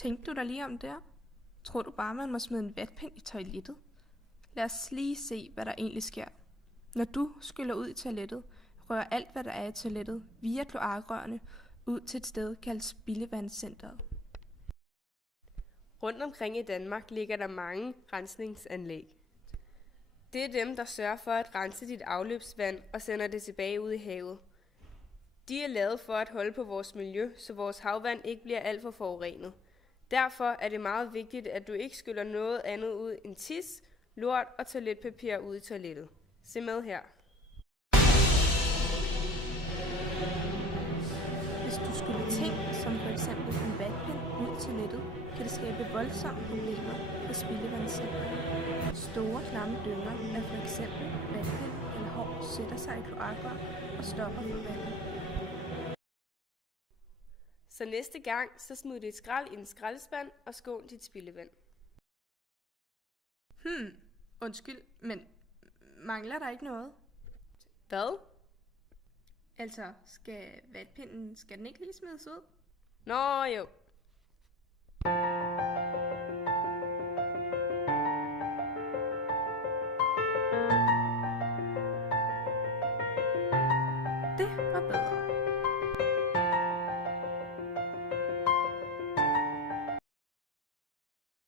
Tænkte du der lige om der? Tror du bare, man må smide en vatpind i toilettet? Lad os lige se, hvad der egentlig sker. Når du skyller ud i toilettet, rører alt, hvad der er i toilettet, via kloakrørene ud til et sted kaldt Spildevandscenteret. Rundt omkring i Danmark ligger der mange rensningsanlæg. Det er dem, der sørger for at rense dit afløbsvand og sender det tilbage ud i havet. De er lavet for at holde på vores miljø, så vores havvand ikke bliver alt for forurenet. Derfor er det meget vigtigt, at du ikke skyller noget andet ud end tis, lort og toiletpapir ud i toilettet. Se med her. Hvis du skyller ting, som for eksempel en vatpind ud i toilettet, kan det skabe voldsomme problemer for Spildevandscenteret. Store klamme dynger af for eksempel vatpind eller hår sætter sig i kloakrør og stopper for vandet. Så næste gang, så smid dit skrald i en skraldespand og skån dit spildevand. Undskyld, men mangler der ikke noget? Hvad? Altså, skal vatpinden, skal den ikke lige smides ud? Nå jo,